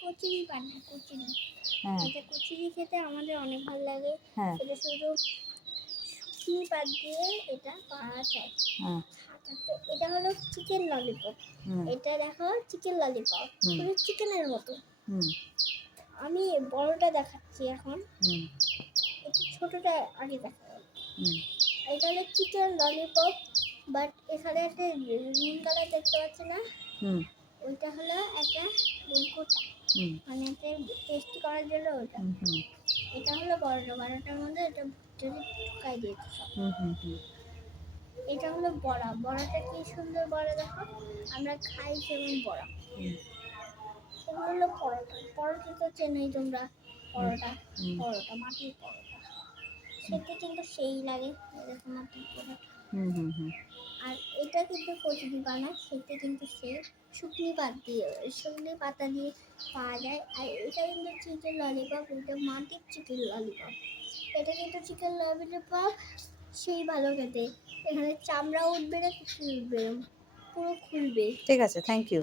কচুরি বানায়, কচুরি। হ্যাঁ এটা কচুরি খেতে আমাদের অনেক ভালো লাগে। হ্যাঁ এটা শুধু শুকনো পাত দিয়ে এটা পাওয়া যায়। হ্যাঁ তো এটা হলো চিকেন ললিপপ। এটা দেখো চিকেন ললিপপ, পুরো চিকেনের মতো। আমি বড়টা দেখাচ্ছি এখন, একটু ছোটটা আগে দেখাবো। এটা হলো চিকেন ললিপপ, বাট এখানে একটা গ্রিন কালার দেখতে পাচ্ছি না, ওইটা হলো একটা গোটা, মানে এটা টেস্টি করার জন্য ওইটা। এটা হলো বড়টার মধ্যে এটা যদি ঢুকাই দিয়েছে সব। এটা হলো বড়া, বড়াটা কি সুন্দর বড়া দেখো, আমরা খাই যেমন বড়া। এগুলো হলো পরোটা, পরোটা তো চেনোই তোমরা, পরোটা পরোটা মাটির পরোটা খেতে কিন্তু সেই লাগে, এরকম মাটির পরোটা। আর এটা কিন্তু কচুরি বানায়, খেতে কিন্তু সেই শুকনি পাতা দিয়ে পাওয়া যায়। আর এটা কিন্তু চিকেন ললিপপ, এটা মাটির চিকেন ললিপপ। এটা কিন্তু চিকেন ললিপপ সেই ভালো খেতে, এখানে চামড়া উঠবে না, কিছু উঠবে না, পুরো খুলবে। ঠিক আছে, থ্যাংক ইউ।